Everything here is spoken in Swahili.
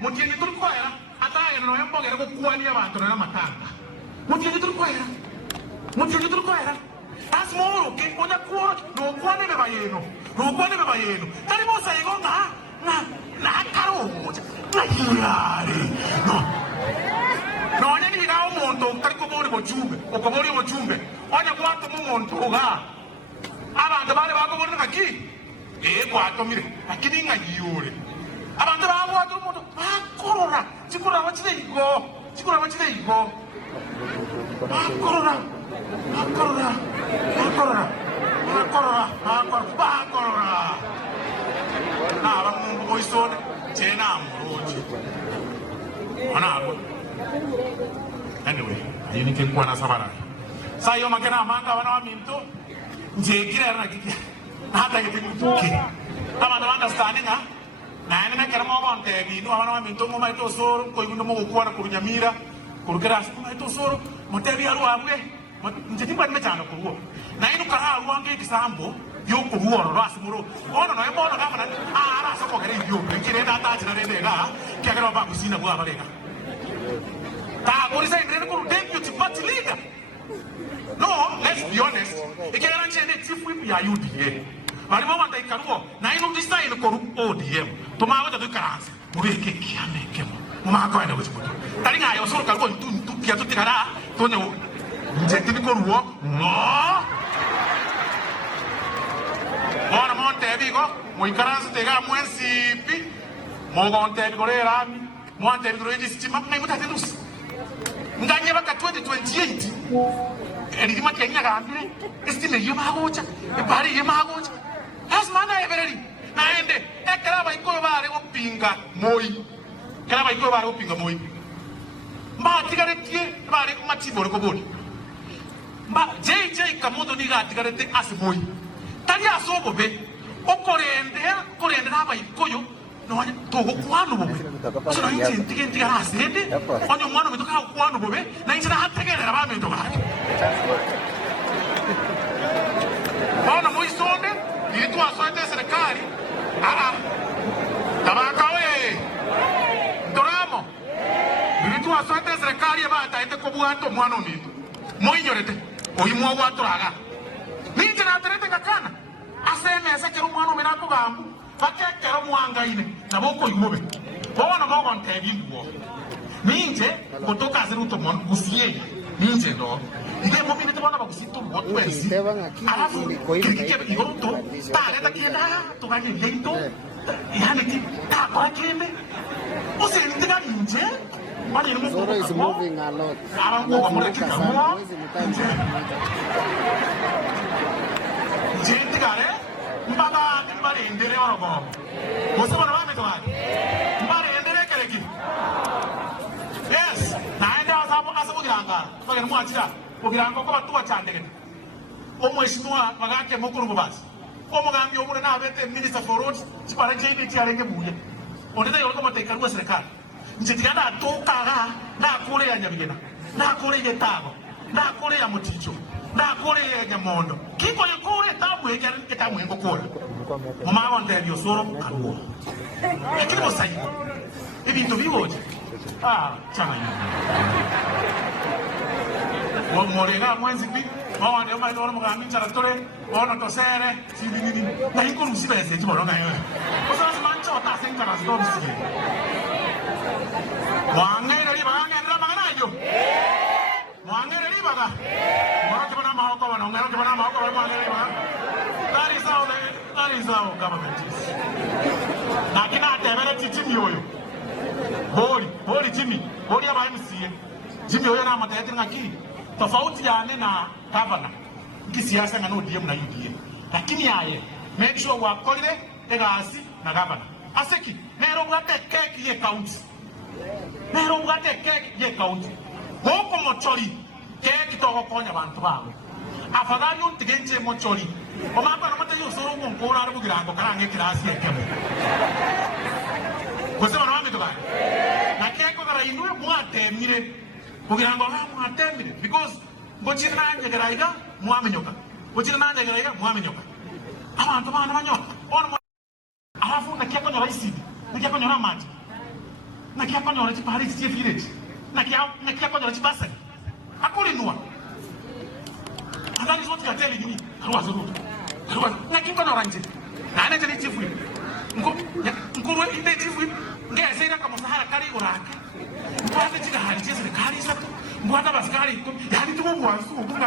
Mutieni turkwera ataye no yambogera ko kwani abantu na matanga. Mutieni turkwera. Mutieni turkwera. Asmoro ke onya kwa no kwani be bayeno. No kwani be bayeno. Tani mo sai go na karo moja. Na yari. No. No nyani ga omuntu tari ko bori bojumbe. Okobori bojumbe. Onya kwa to omuntu oga. Abantu bale bakobona kaki. Kwatomire lakini ngayure abantu bawo umuntu bakorora chikura bachire igo bakorora abamungu boisone tena muroji anabo anyway ayini ke kwana sabara sayo makena manga wana wa minto njekira na kiki hata yitikuke abantu understanding na ene kera mo bonte binu abantu baminto mo maito Osoro ko igundo mo kuara ku Nyamira ku Gerasi mo maito Osoro mo tebi aru abwe njeti kwa nimechana kuruo na inu kara ruange kisambo yo kuruo ro asimuro ono no ebono kama na ara so ko gere yo nkire data chira rede ga kagera ba kusina bwa bareka ta polisa indre ko deputy party leader. No, let's be honest. Ikera nchende chief whip ya UDA. Bali mama ndaikaruo na ino this time ko ODM. Tomawe ta dukaranse. Mureke kiame kemo. Mama ko ene wechibuto. Tali nga yo soro kalko ntu kia tutikara tonyo njeti ni ko ruo. No. Bona monte bigo, mo ikaranse tega mwensipi. Mo gonte bigo le rami. Mo ante bigo le distima na imutate nus. Nganye baka 2028. Eri Matiang'i agambire estime yo magocha ebari yo magocha asmana evereri naende ekera baiko bare opinga moi kera baiko bare opinga moi mba tigaretie bare matibore ko boni mba JJ kamodo ni ga tigarete asmoi tali asobo be okorende na baiko yo no togo kwano bobe so nje ntige hasende onyo mwana metoka kwano bobe na nje na hategerera ba mento ba Bwana muisonde itu asante serikali tabaka we doramo itu asante serikali bata ite ko bwato mwana mito moinyorete oyimwa waturaga ninje na terete kakana aseme asekero mwana mirako bambu bakekero mwangaine naboko yumobe bona mogo ntebimbo ninje kutoka Ruto mwana gusiye ninje ndo ide mo minute bona bagusito botwesi alafu kike Ruto tareta kienda tuganye leito yani ki ta kwa kende usinde ga ninje bali ni Osoro is moving a lot. Abango bamureka mo gente gare mbaga mbare ndere orogo mose bona bame to mbare ndere keleki yes naenda asabu giranga bagene mwachira kugirango ko batuwa cyandege omweshimwa bagake mukuru bubasi omugambi omure na abete minister for roads chipara JB tiarenge buye onde yo ko mateka rwa serikali njitiganda atokaga na kule ya Nyabigena na kule ya Tago na kule ya Muticho na kule ya Nyamondo kiko ya kule tabu ya kitamu yengo kule mama wante ya Osoro karuo lakini bosayi ibintu biwoje chama wa morega mwenzi bi mama ndio mai ndo mugambi charatore ono tosere sibinini na hiko msiba ese tiboro ngayo osa mancho ta senga na sto bisi wangere ri bangere maganayo wangere ri baga mwana bana mahoko bana ngero bana mahoko bana wangere baga that is how government is na kina tebere titimi oyo bori Jimmy bori aba MCA Jimmy oyo na matayati ngaki tofauti yane na governor kisiasa ngano ODM na UDA lakini yaye make sure wakolire egasi na governor aseki nero ngate keki ye county nero ngate keki ye county hoko mochori keki to konya bantu bawe afadhali untigenje mochori omapa na mata yo Osoro ngonkora ari bugirango karange kirasi ekemo kusema na wame tobani na keko kara inue mwatemire kugirango mwatemire because bochina nyegeraiga mwamenyoka bochina nyegeraiga mwamenyoka abantu bana banyoka ono alafu na keko nyora isidi na keko nyora maji na kia kwani wale pahali tie village na kia kwani wale basa akuli nua and that is what you are telling me ruwazo Ruto na kia kwani oranje na ane tele chifu ngurwe inde chifu ngeze ina kama sahara kali uraka mbona tiga hali tese kali sato mbona basikali yani tumu bwansu kunga